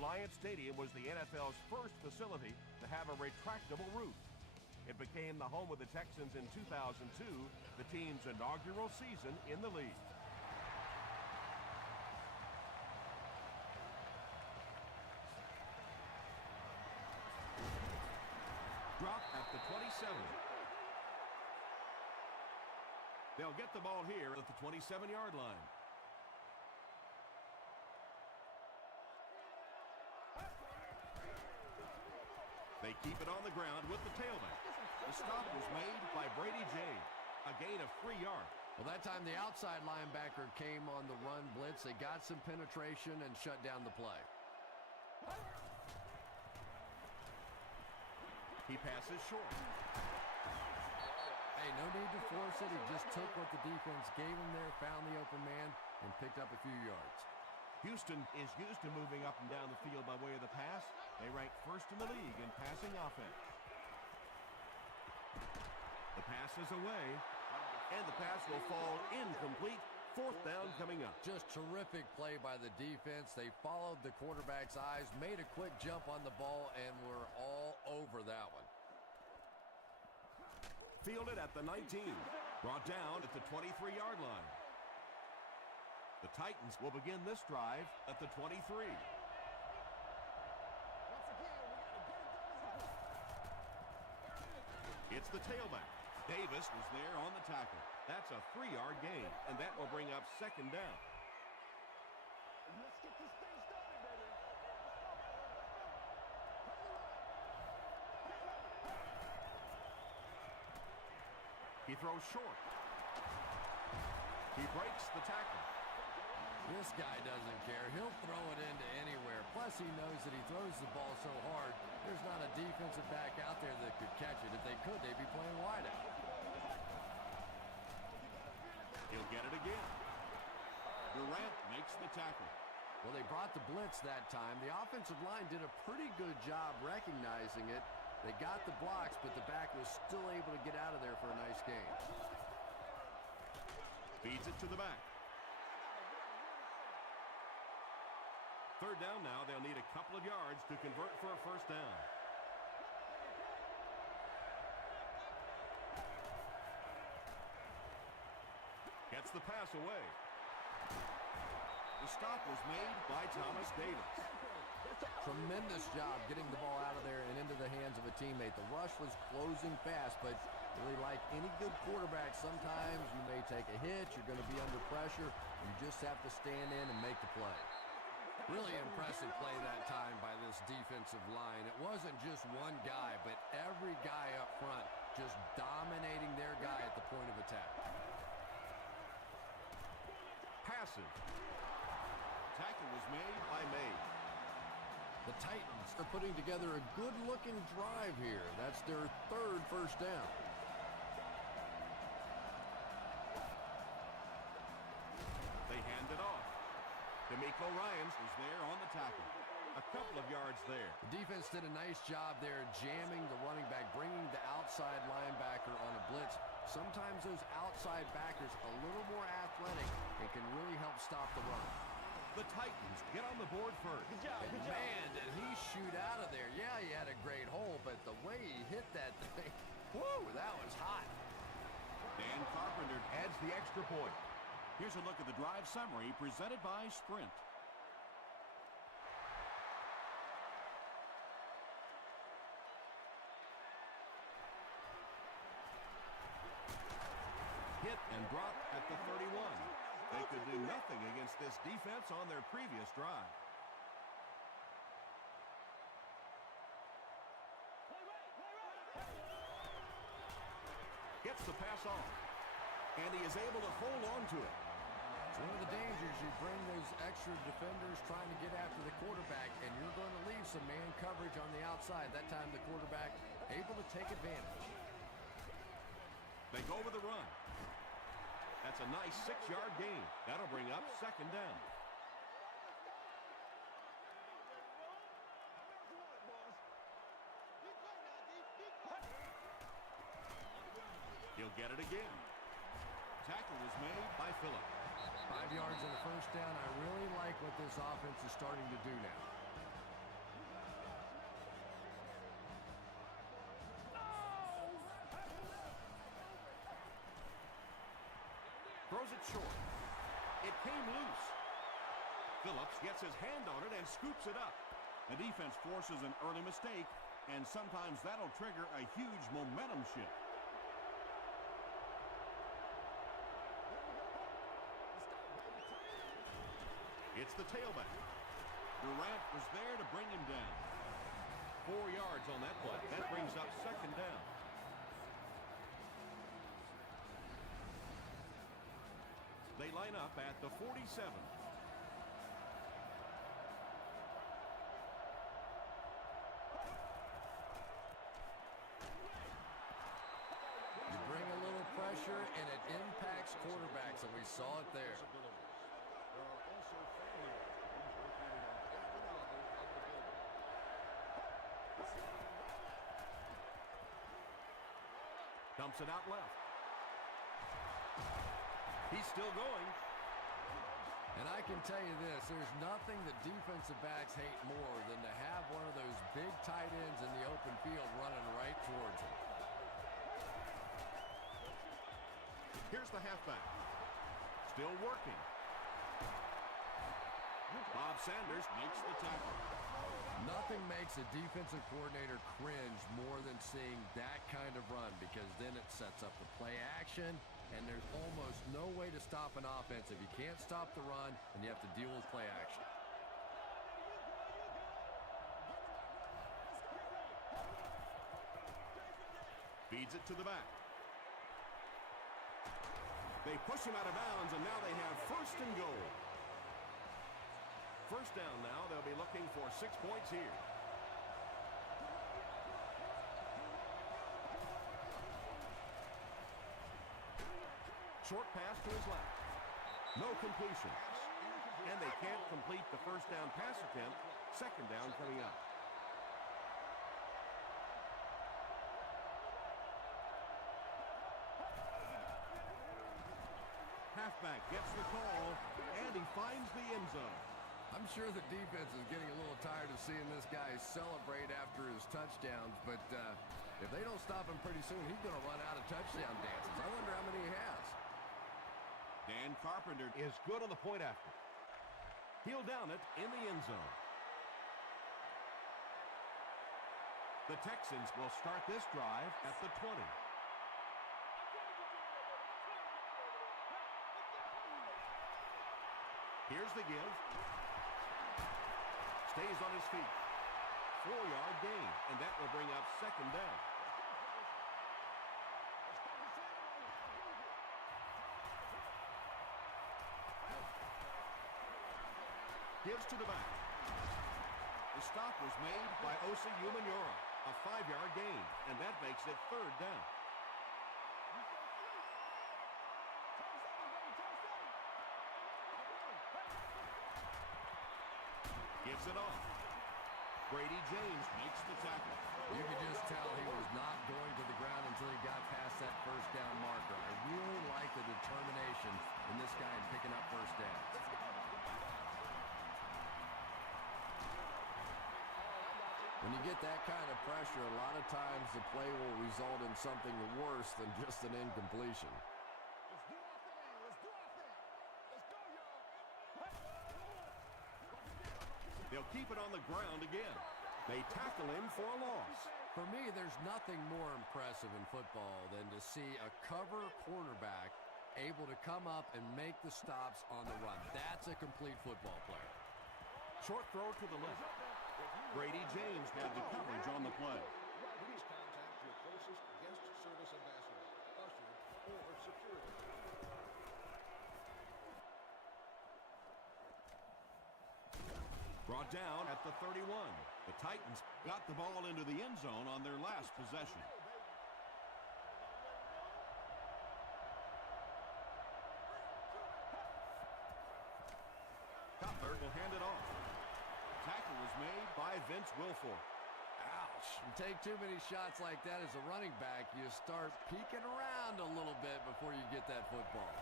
Reliant Stadium was the NFL's first facility to have a retractable roof. It became the home of the Texans in 2002, the team's inaugural season in the league. Drop at the 27. They'll get the ball here at the 27-yard line. They keep it on the ground with the tailback. The stop was made by Brady Jane, a gain of 3 yards. Well, that time the outside linebacker came on the run blitz. They got some penetration and shut down the play. He passes short. Hey, no need to force it. He just took what the defense gave him there, found the open man, and picked up a few yards. Houston is used to moving up and down the field by way of the pass. They rank first in the league in passing offense. The pass is away, and the pass will fall incomplete. Fourth down coming up. Just terrific play by the defense. They followed the quarterback's eyes, made a quick jump on the ball, and were all over that one. Fielded at the 19. Brought down at the 23-yard line. The Titans will begin this drive at the 23. It's the tailback. Davis was there on the tackle. That's a 3-yard gain, and that will bring up second down. Let's get this thing started, baby. He throws short. He breaks the tackle. This guy doesn't care. He'll throw it into anywhere. Plus, he knows that he throws the ball so hard, there's not a defensive back out there that could catch it. If they could, they'd be playing wide out. He'll get it again. Durant makes the tackle. Well, they brought the blitz that time. The offensive line did a pretty good job recognizing it. They got the blocks, but the back was still able to get out of there for a nice gain. Feeds it to the back. Third down now. They'll need a couple of yards to convert for a first down. Gets the pass away. The stop was made by Thomas Davis. Tremendous job getting the ball out of there and into the hands of a teammate. The rush was closing fast, but really like any good quarterback, sometimes you may take a hit. You're going to be under pressure. You just have to stand in and make the play. Really impressive play that time by this defensive line. It wasn't just one guy, but every guy up front just dominating their guy at the point of attack. Passive. Tackle was made by May. The Titans are putting together a good-looking drive here. That's their third first down. They hand it off. D'Amico Ryans was there on the tackle. A couple of yards there. The defense did a nice job there jamming the running back, bringing the outside linebacker on a blitz. Sometimes those outside backers a little more athletic and can really help stop the run. The Titans get on the board first. Good job, good job. Man, did he shoot out of there. Yeah, he had a great hole, but the way he hit that thing, whoo, that was hot. Dan Carpenter adds the extra point. Here's a look at the drive summary presented by Sprint. Hit and drop at the 31. They could do nothing against this defense on their previous drive. Gets the pass off, and he is able to hold on to it. It's one of the dangers. You bring those extra defenders trying to get after the quarterback, and you're going to leave some man coverage on the outside. That time the quarterback able to take advantage. They go with the run. That's a nice 6-yard gain. That'll bring up second down. He'll get it again. Tackle was made by Phillip. 5 yards on the first down. I really like what this offense is starting to do now. throws it short. It came loose. Phillips gets his hand on it and scoops it up. The defense forces an early mistake, and sometimes that'll trigger a huge momentum shift. It's the tailback. Durant was there to bring him down. 4 yards on that play. That brings up second down. They line up at the 47. You bring a little pressure, and it impacts quarterbacks, and we saw it there. Dumps it out left. He's still going. And I can tell you this, there's nothing that defensive backs hate more than to have one of those big tight ends in the open field running right towards them. Here's the halfback. Still working. Bob Sanders makes the tackle. Nothing makes a defensive coordinator cringe more than seeing that kind of run, because then it sets up the play action, and there's almost no way to stop an offense if you can't stop the run and you have to deal with play action. Feeds it to the back. They push him out of bounds, and now they have first and goal. First down now. They'll be looking for 6 points here. Short pass to his left. No completion. And they can't complete the first down pass attempt. Second down coming up. Halfback gets the call, and he finds the end zone. I'm sure the defense is getting a little tired of seeing this guy celebrate after his touchdowns, but if they don't stop him pretty soon, he's going to run out of touchdown dances. I wonder how many he has. Dan Carpenter is good on the point after. He'll down it in the end zone. The Texans will start this drive at the 20. Here's the give. Stays on his feet. 4-yard gain, and that will bring up second down. Gives to the back. The stop was made by Osi Umenyiora. A 5-yard gain, and that makes it third down. Gives it off. Brady James makes the tackle. You could just tell he was not going to the ground until he got past that first down marker. I really like the determination in this guy in picking up first down. When you get that kind of pressure, a lot of times the play will result in something worse than just an incompletion. They'll keep it on the ground again. They tackle him for a loss. For me, there's nothing more impressive in football than to see a cover quarterback able to come up and make the stops on the run. That's a complete football player. Short throw to the left. Brady James had the coverage on the play. Please contact your closest guest service ambassador, usher, or security. Brought down at the 31. The Titans got the ball into the end zone on their last possession. Cutler will hand it off. Tackle was made by Vince Wilfork. Ouch. You take too many shots like that as a running back, you start peeking around a little bit before you get that football.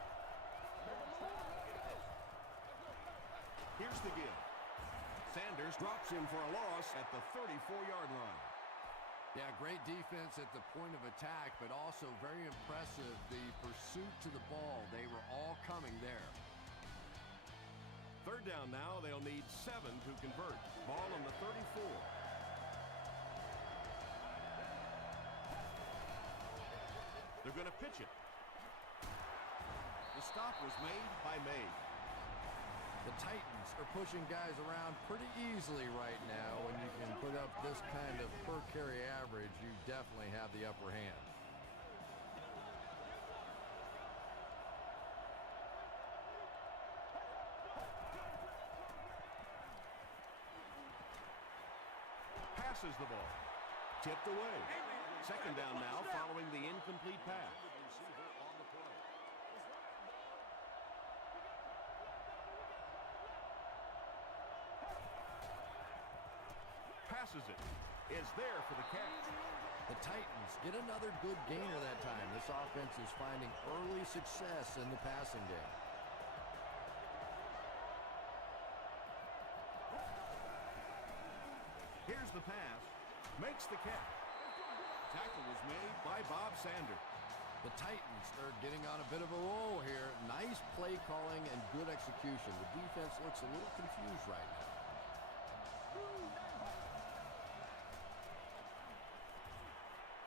Here's the give. Sanders drops him for a loss at the 34-yard line. Yeah, great defense at the point of attack, but also very impressive the pursuit to the ball. They were all coming there. Third down now. They'll need 7 to convert. Ball on the 34. They're going to pitch it. The stop was made by May. The Titans are pushing guys around pretty easily right now. When you can put up this kind of per carry average, you definitely have the upper hand. Passes the ball. Tipped away. Second down now following the incomplete pass. Receiver on the play. Passes it. It's there for the catch. The Titans get another good gainer that time. This offense is finding early success in the passing game. Here's the pass. Makes the catch. Tackle was made by Bob Sanders. The Titans are getting on a bit of a roll here. Nice play calling and good execution. The defense looks a little confused right now.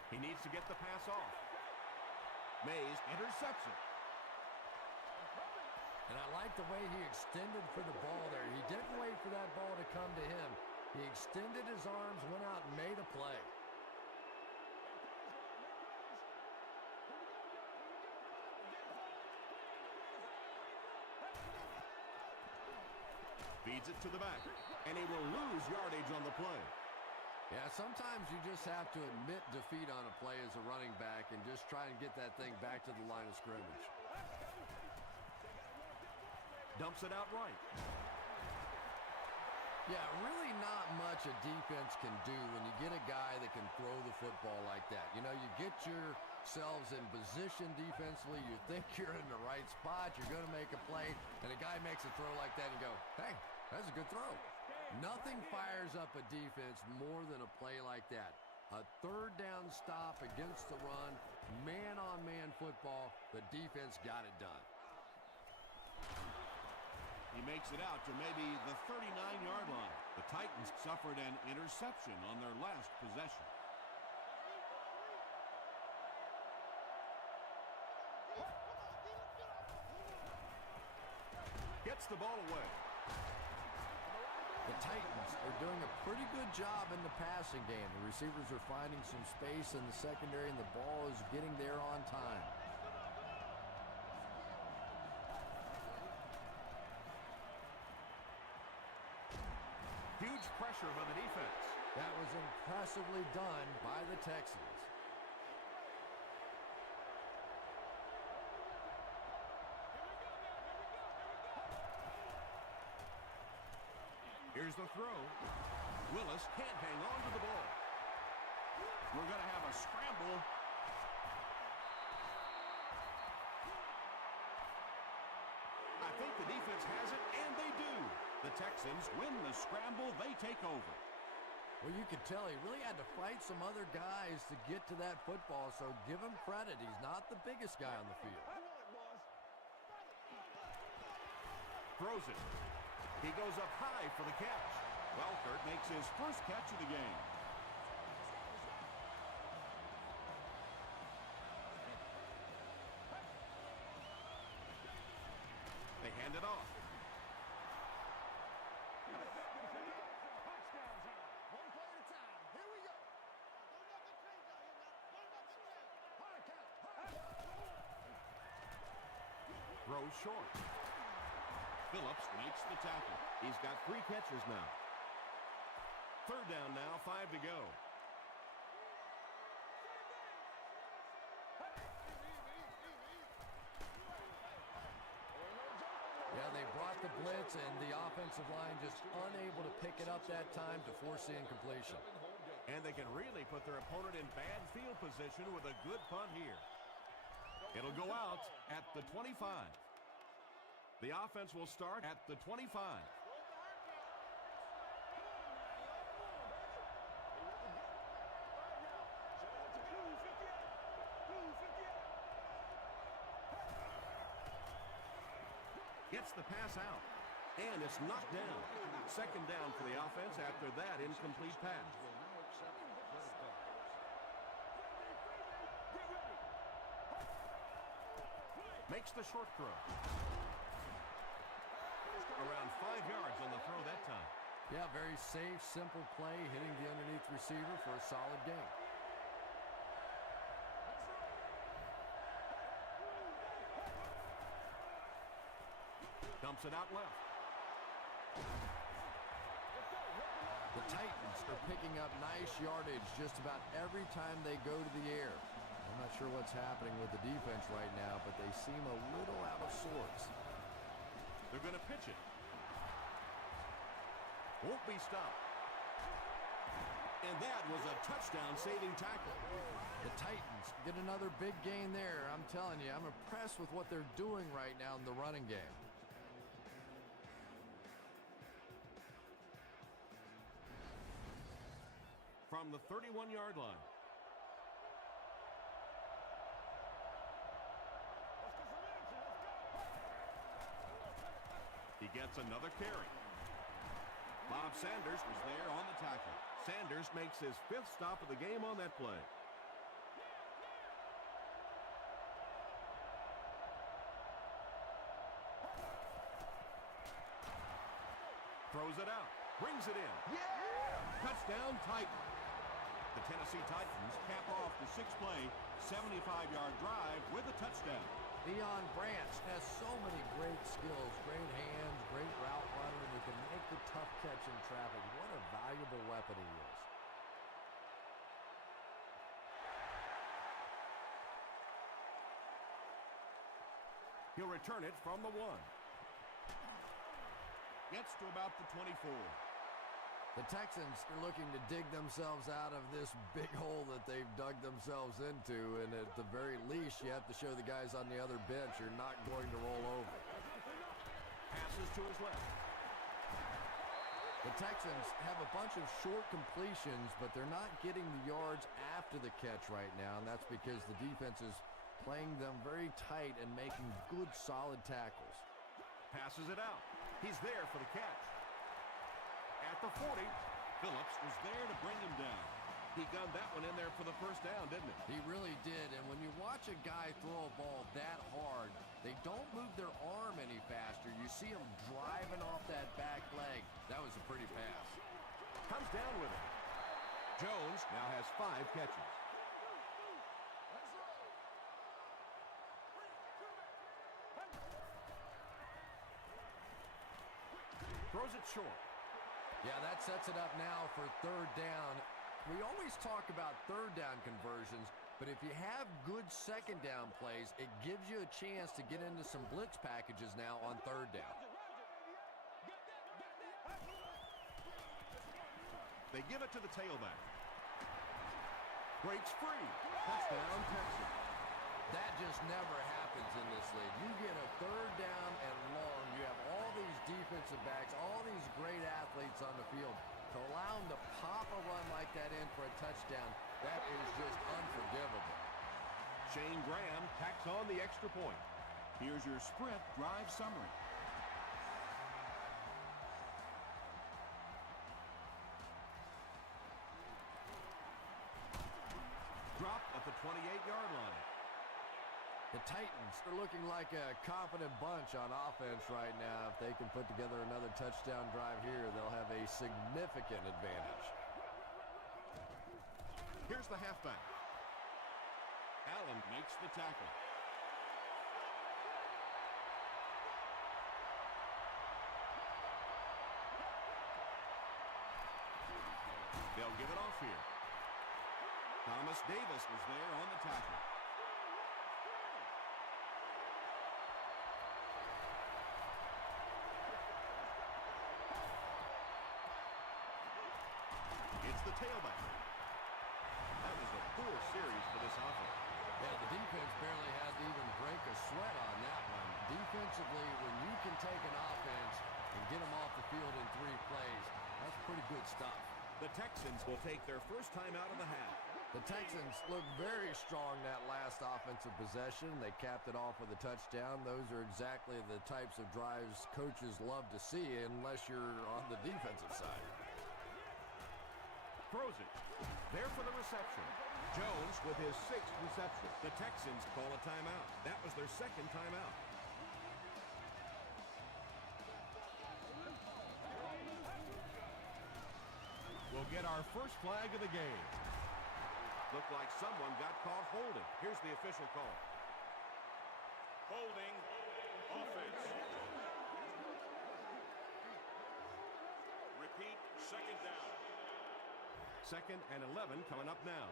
He needs to get the pass off. Mays intercepts it. And I like the way he extended for the ball there. He didn't wait for that ball to come to him. He extended his arms, went out and made a play. Feeds it to the back. And he will lose yardage on the play. Yeah, sometimes you just have to admit defeat on a play as a running back and just try and get that thing back to the line of scrimmage. Dumps it out right. Yeah, really not much a defense can do when you get a guy that can throw the football like that. You know, you get yourselves in position defensively. You think you're in the right spot. You're going to make a play, and a guy makes a throw like that and you go, hey, that's a good throw. Nothing fires up a defense more than a play like that. A third down stop against the run, man-on-man football. The defense got it done. He makes it out to maybe the 39-yard line. The Titans suffered an interception on their last possession. Gets the ball away. The Titans are doing a pretty good job in the passing game. The receivers are finding some space in the secondary, and the ball is getting there on time. Huge pressure by the defense. That was impressively done by the Texans. Here's the throw. Willis can't hang on to the ball. We're going to have a scramble. I think the defense has it, and they do. The Texans win the scramble. They take over. Well, you could tell he really had to fight some other guys to get to that football, so give him credit. He's not the biggest guy on the field. Throws it. He goes up high for the catch. Welkert makes his first catch of the game. They hand it off. Throws short. Phillips makes the tackle. He's got 3 catches now. Third down now, 5 to go. Yeah, they brought the blitz, and the offensive line just unable to pick it up that time to force the incompletion. And they can really put their opponent in bad field position with a good punt here. It'll go out at the 25. The offense will start at the 25. Gets the pass out. And it's knocked down. Second down for the offense after that incomplete pass. Will now accept third downs. Makes the short throw. Around 5 yards on the throw that time. Yeah, very safe, simple play, hitting the underneath receiver for a solid gain. Dumps it out left. The Titans are picking up nice yardage just about every time they go to the air. I'm not sure what's happening with the defense right now, but they seem a little out of sorts. They're going to pitch it. Won't be stopped. And that was a touchdown-saving tackle. The Titans get another big gain there. I'm telling you, I'm impressed with what they're doing right now in the running game. From the 31-yard line. He gets another carry. Bob Sanders was there on the tackle. Sanders makes his 5th stop of the game on that play. Throws it out. Brings it in. Yeah! Touchdown, Titans. The Tennessee Titans cap off the 6-play, 75-yard drive with a touchdown. Deion Branch has so many great skills, great hands, great route runner, and he can make the tough catch in traffic. What a valuable weapon he is. He'll return it from the 1. Gets to about the 24. The Texans are looking to dig themselves out of this big hole that they've dug themselves into, and at the very least, you have to show the guys on the other bench you're not going to roll over. Passes to his left. The Texans have a bunch of short completions, but they're not getting the yards after the catch right now, and that's because the defense is playing them very tight and making good, solid tackles. Passes it out. He's there for the catch. At the 40. Phillips was there to bring him down. He gunned that one in there for the first down, didn't he? He really did, and when you watch a guy throw a ball that hard, they don't move their arm any faster. You see him driving off that back leg. That was a pretty pass. Comes down with it. Jones now has 5 catches. Throws it short. Yeah, that sets it up now for 3rd down. We always talk about 3rd down conversions, but if you have good 2nd down plays, it gives you a chance to get into some blitz packages now on 3rd down. They give it to the tailback. Breaks free. Touchdown, Texans. That just never happens in this league. You get a 3rd down and long. You have all these defensive backs, all these great athletes on the field. To allow them to pop a run like that in for a touchdown, that is just unforgivable. Shane Graham tacks on the extra point. Here's your Sprint drive summary. Dropped at the 28-yard line. The Titans are looking like a confident bunch on offense right now. If they can put together another touchdown drive here, they'll have a significant advantage. Here's the halfback. Allen makes the tackle. They'll give it off here. Thomas Davis was there on the tackle. It's the tailback. That was a poor series for this offense. Yeah, the defense barely had to even break a sweat on that one. Defensively, when you can take an offense and get them off the field in 3 plays, that's pretty good stuff. The Texans will take their first time out of the half. The Texans looked very strong that last offensive possession. They capped it off with a touchdown. Those are exactly the types of drives coaches love to see unless you're on the defensive side. Throws it. There for the reception. Jones with his 6th reception. The Texans call a timeout. That was their 2nd timeout. We'll get our first flag of the game. Looked like someone got caught holding. Here's the official call. Holding offense. Repeat, 2nd down. 2nd and 11 coming up now.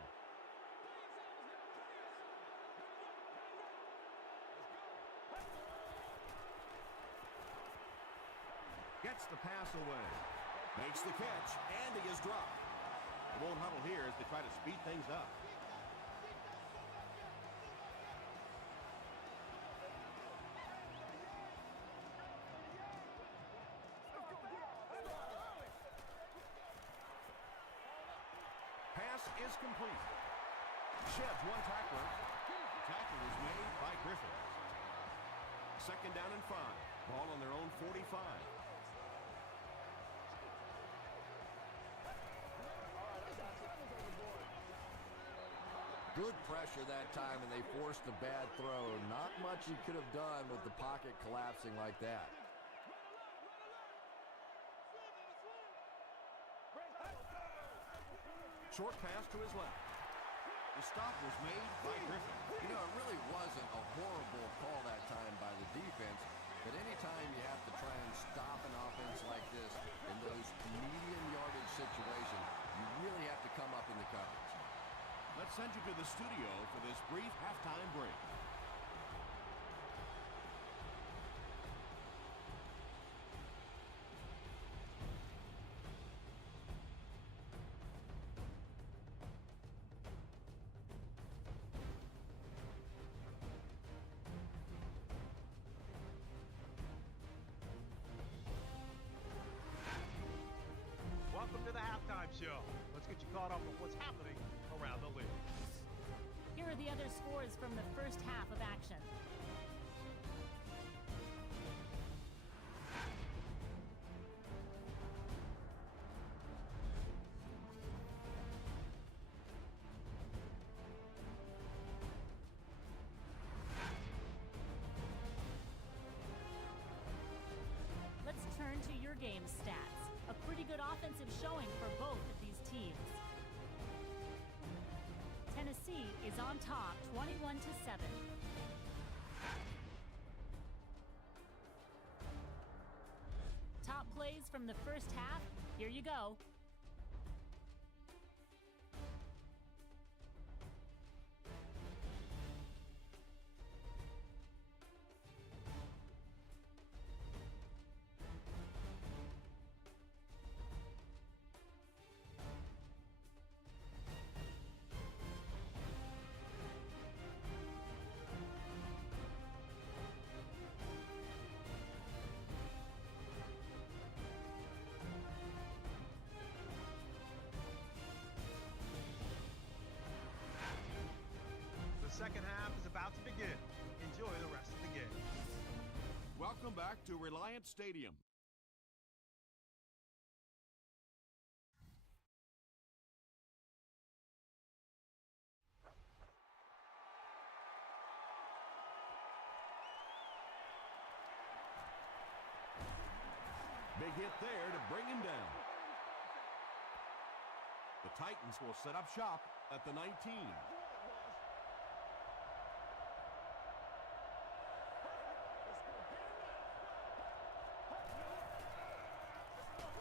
Gets the pass away. Makes the catch, and he is dropped. They won't huddle here as they try to speed things up. Pass is complete. Sheds one tackler. Tackle is made by Griffin. 2nd down and 5. Ball on their own 45. Good pressure that time, and they forced a bad throw. Not much he could have done with the pocket collapsing like that. Short pass to his left. The stop was made by Griffin. You know, it really wasn't a horrible call that time by the defense, but anytime you have to try and stop an offense like this in those medium yardage situations, you really have to come up in the coverage. Let's send you to the studio for this brief halftime break. Welcome to the halftime show. Let's get you caught up on what's happening around the league. Here are the other scores from the first half of action. Let's turn to your game stats. A pretty good offensive showing for both of these teams. Tennessee is on top, 21-7. Top plays from the first half. Here you go. The second half is about to begin. Enjoy the rest of the game. Welcome back to Reliant Stadium. Big hit there to bring him down. The Titans will set up shop at the 19.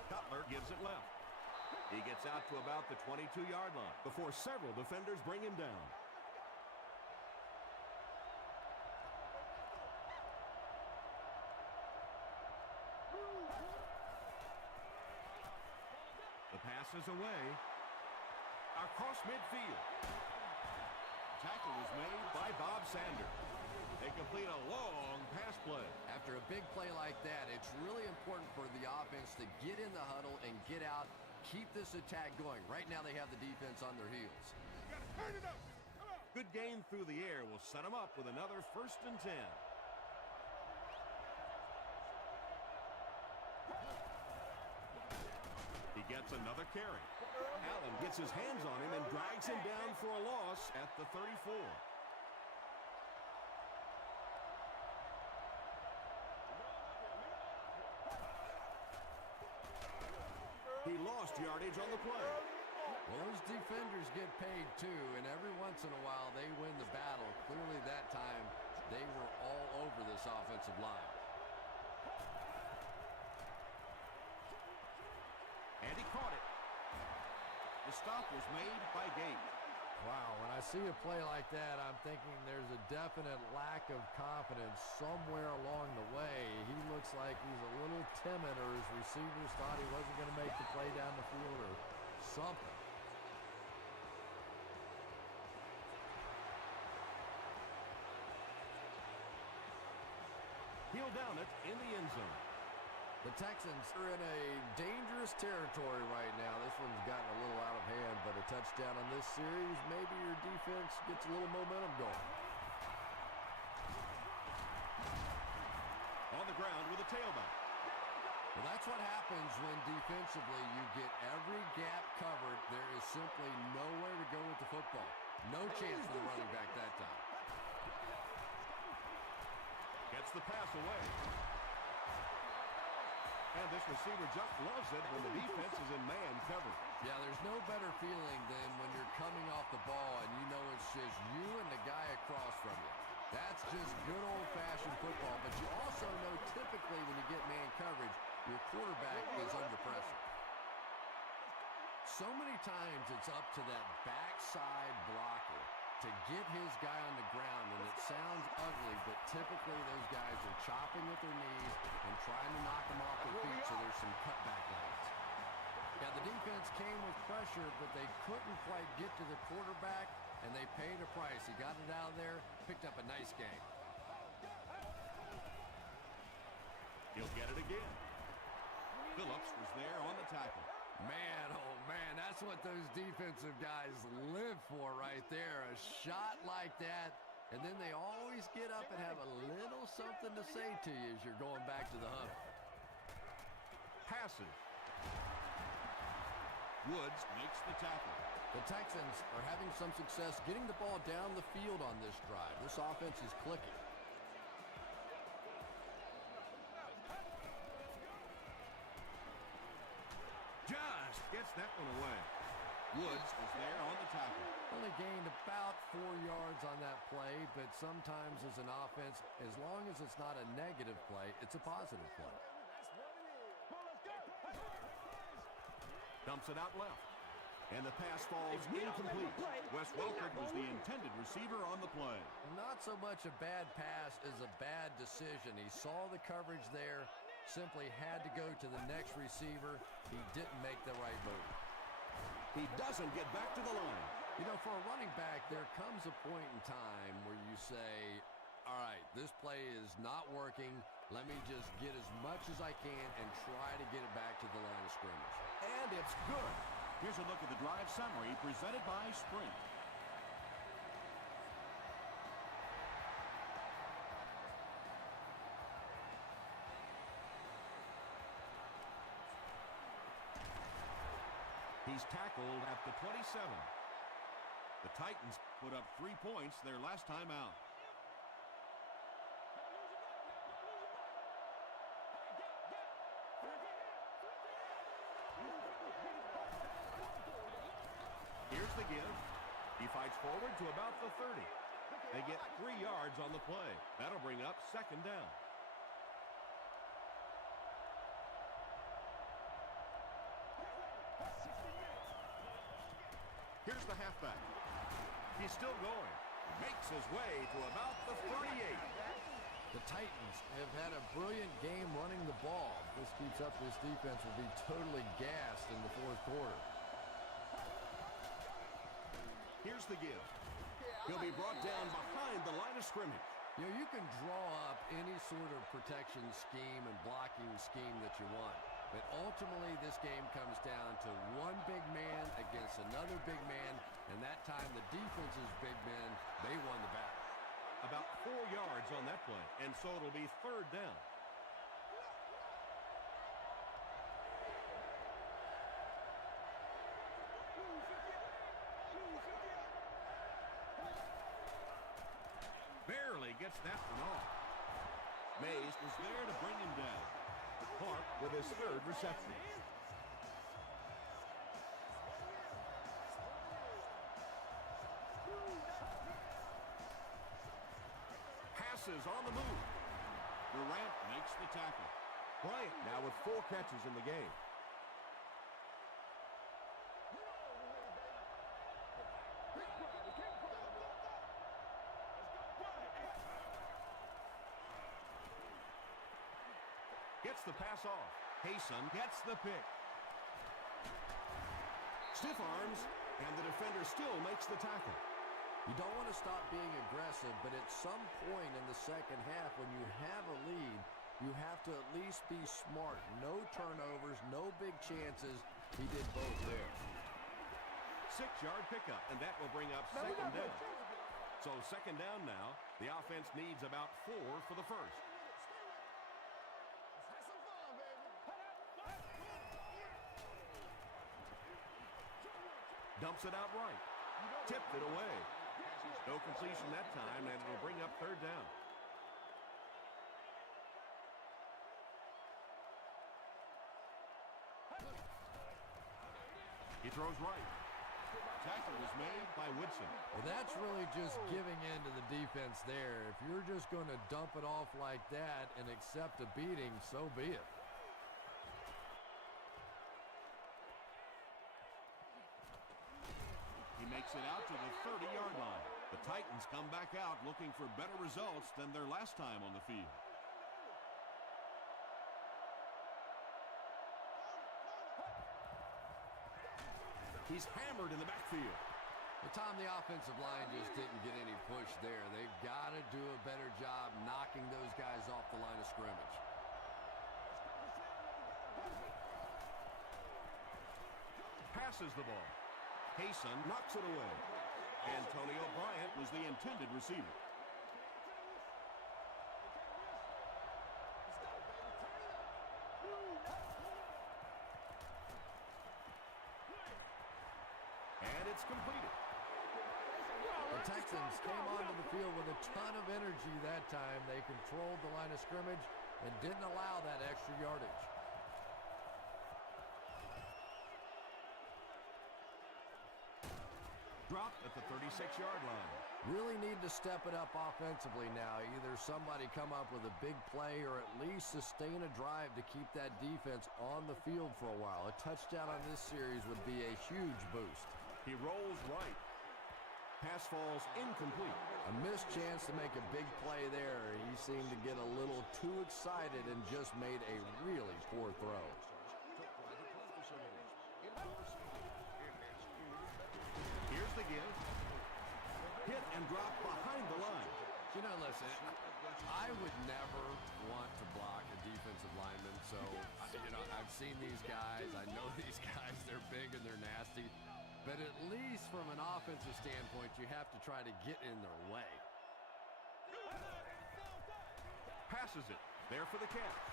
Cutler gives it left. He gets out to about the 22-yard line before several defenders bring him down. The pass is away. Across midfield. Tackle was made by Bob Sanders. They complete a long pass play. After a big play like that, it's really important for the offense to get in the huddle and get out, keep this attack going. Right now they have the defense on their heels. Good gain through the air will set him up with another 1st and 10. He gets another carry. Allen gets his hands on him and drags him down for a loss at the 34. He lost yardage on the play. Well, those defenders get paid too, and every once in a while they win the battle. Clearly that time they were all over this offensive line. And he caught it. The stop was made by Gate. Wow, when I see a play like that, I'm thinking there's a definite lack of confidence somewhere along the way. He looks like he's a little timid, or his receivers thought he wasn't going to make the play down the field or something. He'll down it in the end zone. The Texans are in a dangerous territory right now. This one's gotten a little out of hand, but a touchdown on this series, maybe your defense gets a little momentum going. On the ground with a tailback. Well, that's what happens when defensively you get every gap covered. There is simply nowhere to go with the football. No chance for the running back that time. Gets the pass away. And this receiver just loves it when the defense is in man coverage. Yeah, there's no better feeling than when you're coming off the ball and you know it's just you and the guy across from you. That's just good old-fashioned football, but you also know typically when you get man coverage, your quarterback is under pressure. So many times it's up to that backside blocker to get his guy on the ground, and it sounds ugly, but typically those guys are chopping with their knees and trying to knock them off their feet, so there's some cutback lines. Yeah, the defense came with pressure, but they couldn't quite get to the quarterback, and they paid a price. He got it out of there, picked up a nice game. He'll get it again. Phillips was there on the tackle. Man, oh man, that's what those defensive guys live for right there. A shot like that, and then they always get up and have a little something to say to you as you're going back to the hunt. Passes. Woods makes the tackle. The Texans are having some success getting the ball down the field on this drive. This offense is clicking. Just gets that one away. Woods was there on the tackle. Only gained about 4 yards on that play, but sometimes as an offense, as long as it's not a negative play, it's a positive play. Dumps it out left. And the pass falls incomplete. Wes Welker was the intended receiver on the play. Not so much a bad pass as a bad decision. He saw the coverage there, simply had to go to the next receiver. He didn't make the right move. He doesn't get back to the line. You know, for a running back, there comes a point in time where you say, all right, this play is not working. Let me just get as much as I can and try to get it back to the line of scrimmage. And it's good. Here's a look at the drive summary presented by Sprint. He's tackled at the 27. The Titans put up 3 points their last time out. Here's the give. He fights forward to about the 30. They get 3 yards on the play. That'll bring up 2nd down. Here's the halfback. He's still going. Makes his way to about the 38. The Titans have had a brilliant game running the ball. If this keeps up, this defense will be totally gassed in the 4th quarter. Here's the give. He'll be brought down behind the line of scrimmage. You know, you can draw up any sort of protection scheme and blocking scheme that you want. But ultimately, this game comes down to one big man against another big man. And that time, the defense's big men, they won the battle. About 4 yards on that play, and so it'll be third down. Barely gets that one off. Mays was there to bring him down. Clark with his third reception. Passes on the move. Durant makes the tackle. Bryant now with 4 catches in the game. Gets the pass off. Hayson gets the pick. Stiff arms, and the defender still makes the tackle. You don't want to stop being aggressive, but at some point in the second half, when you have a lead, you have to at least be smart. No turnovers, no big chances. He did both there. 6-yard pickup, and that will bring up second down. So second down now. The offense needs about 4 for the first. Dumps it out right. Tipped it away. No completion that time, and it'll bring up third down. He throws right. Tackle was made by Woodson. Well, that's really just giving in to the defense there. If you're just going to dump it off like that and accept a beating, so be it. He makes it out to the 30-yard line. The Titans come back out looking for better results than their last time on the field. He's hammered in the backfield. Well, Tom, the offensive line just didn't get any push there. They've got to do a better job knocking those guys off the line of scrimmage. Passes the ball. Hayson knocks it away. Antonio Bryant was the intended receiver. And it's completed. The Texans came onto the field with a ton of energy that time. They controlled the line of scrimmage and didn't allow that extra yardage. Dropped at the 36-yard line. Really need to step it up offensively now. Either somebody come up with a big play or at least sustain a drive to keep that defense on the field for a while. A touchdown on this series would be a huge boost. He rolls right. Pass falls incomplete. A missed chance to make a big play there. He seemed to get a little too excited and just made a really poor throw. Here's the give. Hit and drop behind the line. You know, listen, I would never want to block a defensive lineman. So, I've seen these guys. I know these guys. They're big and they're nasty. But at least from an offensive standpoint, you have to try to get in their way. Passes it. There for the catch.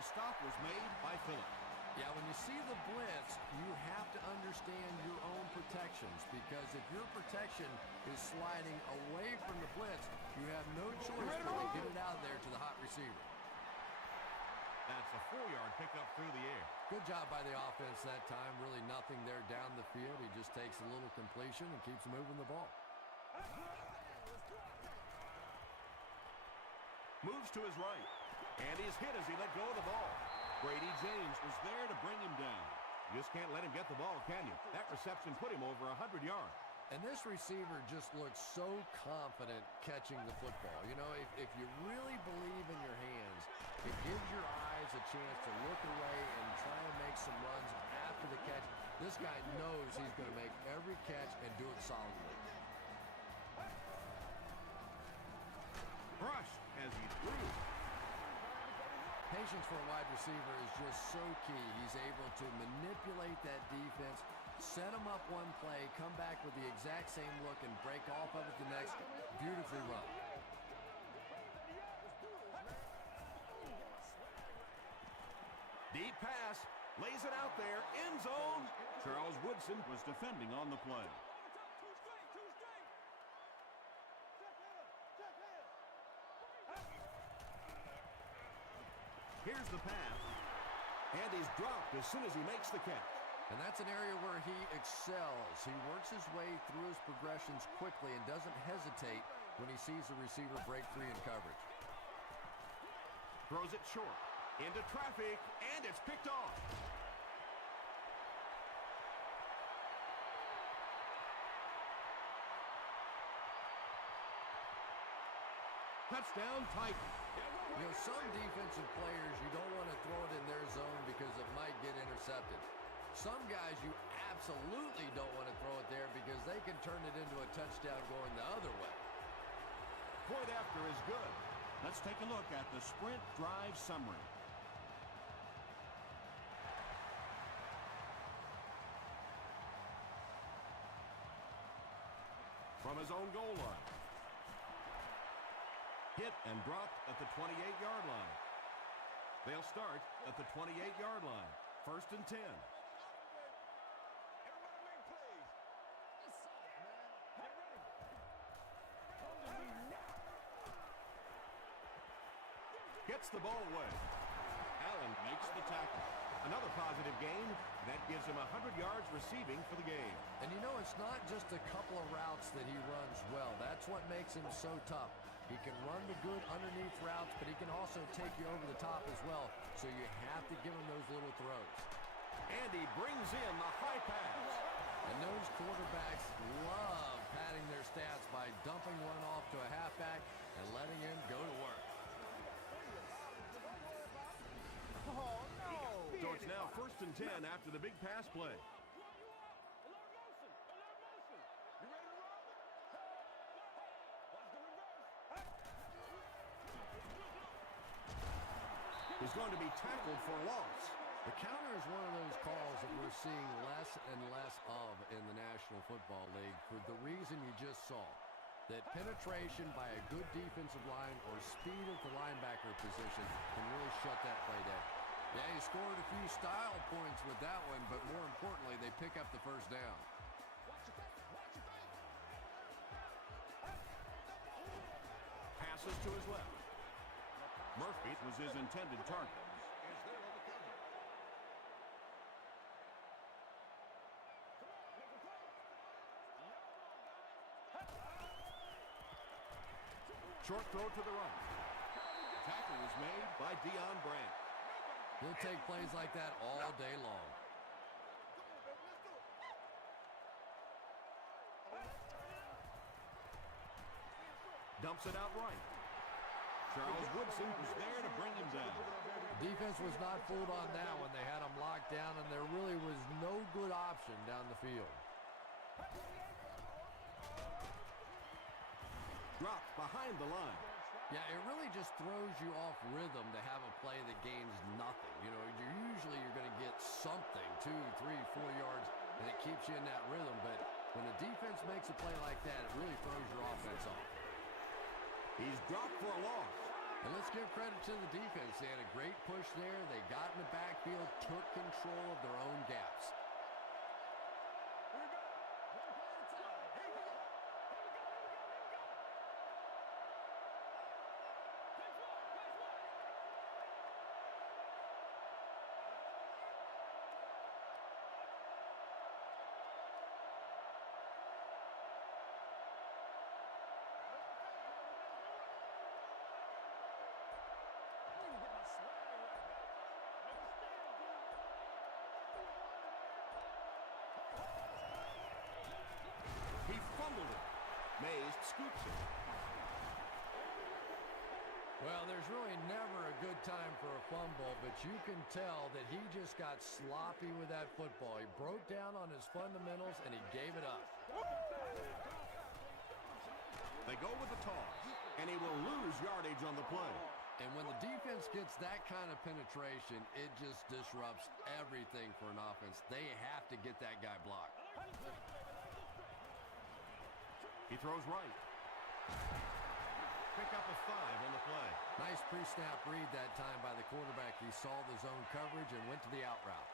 The stop was made by Phillip. Yeah, when you see the blitz, you have to understand your own protections, because if your protection is sliding away from the blitz, you have no choice but to get it out there to the hot receiver. That's a 4-yard pickup through the air. Good job by the offense that time. Really nothing there down the field. He just takes a little completion and keeps moving the ball. Moves to his right. And he's hit as he let go of the ball. Brady James was there to bring him down. You just can't let him get the ball, can you? That reception put him over 100 yards. And this receiver just looks so confident catching the football. You know, if you really believe in your hands, it gives your eyes a chance to look away and try and make some runs after the catch. This guy knows he's going to make every catch and do it solidly. Crushed as he threw. Patience for a wide receiver is just so key. He's able to manipulate that defense, Set them up one play, come back with the exact same look, and break off of it the next. Beautifully run. Deep pass. Lays it out there. End zone. Charles Woodson was defending on the play. Here's the pass. And he's dropped as soon as he makes the catch. And that's an area where he excels. He works his way through his progressions quickly and doesn't hesitate when he sees the receiver break free in coverage. Throws it short. Into traffic, and it's picked off. Touchdown, Titans. You know, some defensive players, you don't want to throw it in their zone because it might get intercepted. Some guys you absolutely don't want to throw it there because they can turn it into a touchdown going the other way. Point after is good. Let's take a look at the sprint drive summary. From his own goal line. Hit and dropped at the 28-yard line. They'll start at the 28-yard line. 1st and 10. Gets the ball away. Allen makes the tackle. Another positive gain. That gives him 100 yards receiving for the game. And you know, it's not just a couple of routes that he runs well. That's what makes him so tough. He can run the good underneath routes, but he can also take you over the top as well. So you have to give him those little throws. And he brings in the high pass. And those quarterbacks love padding their stats by dumping one off to a halfback and letting him go to work. So it's now 1st and 10 after the big pass play. Is going to be tackled for a loss. The counter is one of those calls that we're seeing less and less of in the National Football League for the reason you just saw. That penetration by a good defensive line or speed of the linebacker position can really shut that play down. Yeah, he scored a few style points with that one, but more importantly, they pick up the first down. Passes to his left. Murphy was his intended target. Short throw to the right. Tackle was made by Deion Branch. He'll take plays like that all day long. Dumps it out right. Charles Woodson was there to bring him down. Defense was not fooled on that one. They had him locked down, and there really was no good option down the field. Dropped behind the line. Yeah, it really just throws you off rhythm to have a play that gains nothing. You know, you're going to get something, 2, 3, 4 yards, and it keeps you in that rhythm. But when the defense makes a play like that, it really throws your offense off. He's dropped for a loss. And let's give credit to the defense. They had a great push there. They got in the backfield, took control of their own gaps. He fumbled it. Mays scoops it. Well, there's really never a good time for a fumble, but you can tell that he just got sloppy with that football. He broke down on his fundamentals, and he gave it up. They go with the toss, and he will lose yardage on the play. And when the defense gets that kind of penetration, it just disrupts everything for an offense. They have to to get that guy blocked. He throws right. Pick up a 5 on the play. Nice pre-snap read that time by the quarterback. He saw the zone coverage and went to the out route.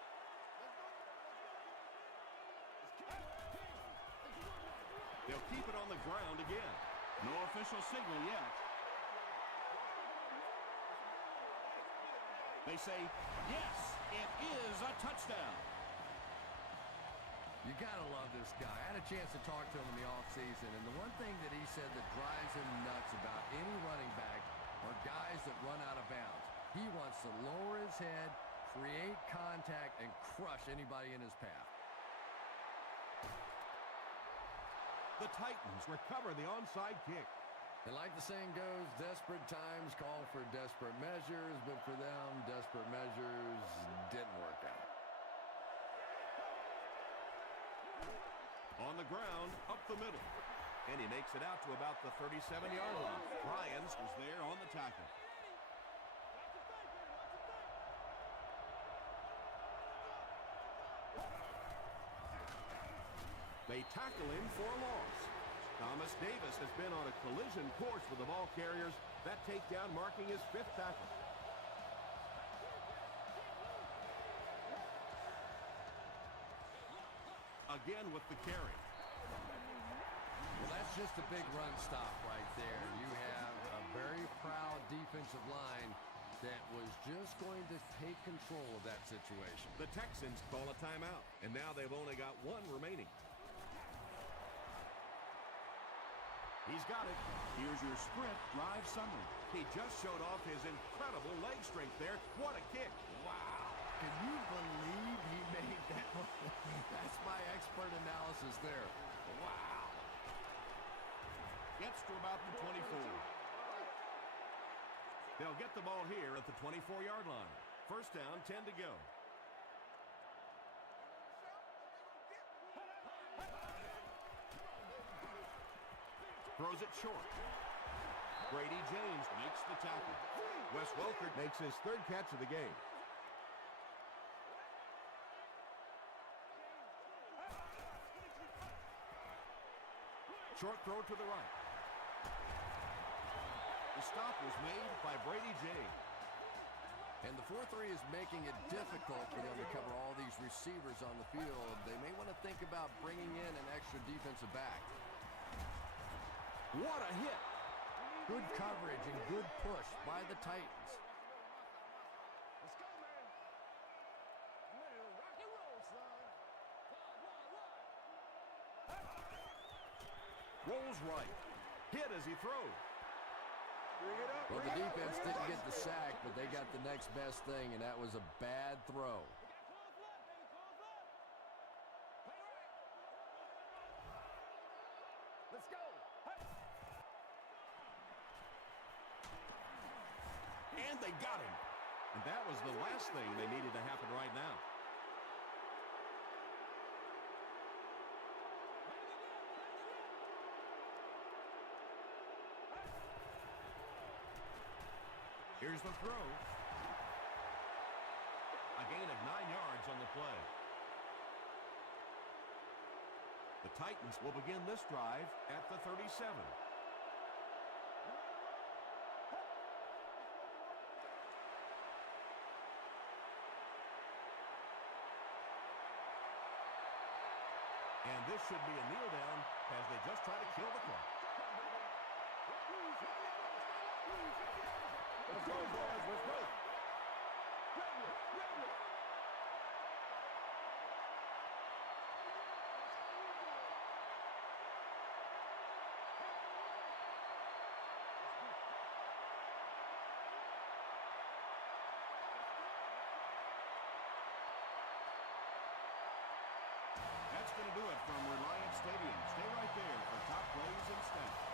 They'll keep it on the ground again. No official signal yet. They say, yes, it is a touchdown. You got to love this guy. I had a chance to talk to him in the offseason, and the one thing that he said that drives him nuts about any running back are guys that run out of bounds. He wants to lower his head, create contact, and crush anybody in his path. The Titans recover the onside kick. And like the saying goes, desperate times call for desperate measures, but for them, desperate measures didn't work out. On the ground, up the middle. And he makes it out to about the 37-yard line. Ryans was there on the tackle. They tackle him for a loss. Thomas Davis has been on a collision course with the ball carriers. That takedown marking his 5th tackle. Again with the carry. Well, that's just a big run stop right there. You have a very proud defensive line that was just going to take control of that situation. The Texans call a timeout, and now they've only got 1 remaining. He's got it. Here's your sprint drive summary. He just showed off his incredible leg strength there. What a kick. Wow. Can you believe he made that one? That's my expert analysis there. Wow. Gets to about the 24. They'll get the ball here at the 24-yard line. First down, 10 to go. Throws it short. Brady James makes the tackle. Wes Welker makes his 3rd catch of the game. Short throw to the right. The stop was made by Brady James. And the 4-3 is making it difficult for them to cover all these receivers on the field. They may want to think about bringing in an extra defensive back. What a hit. Good coverage and good push by the Titans. Rolls right. Hit as he throws. Well, the defense didn't get the sack, but they got the next best thing, and that was a bad throw. Let's go. And they got him. And that was the last thing they needed to happen right now. Here's the throw. A gain of 9 yards on the play. The Titans will begin this drive at the 37. And this should be a kneel down as they just try to kill the clock. Let's go, boys. Let's go. That's going to do it from Reliance Stadium. Stay right there for top plays and stats.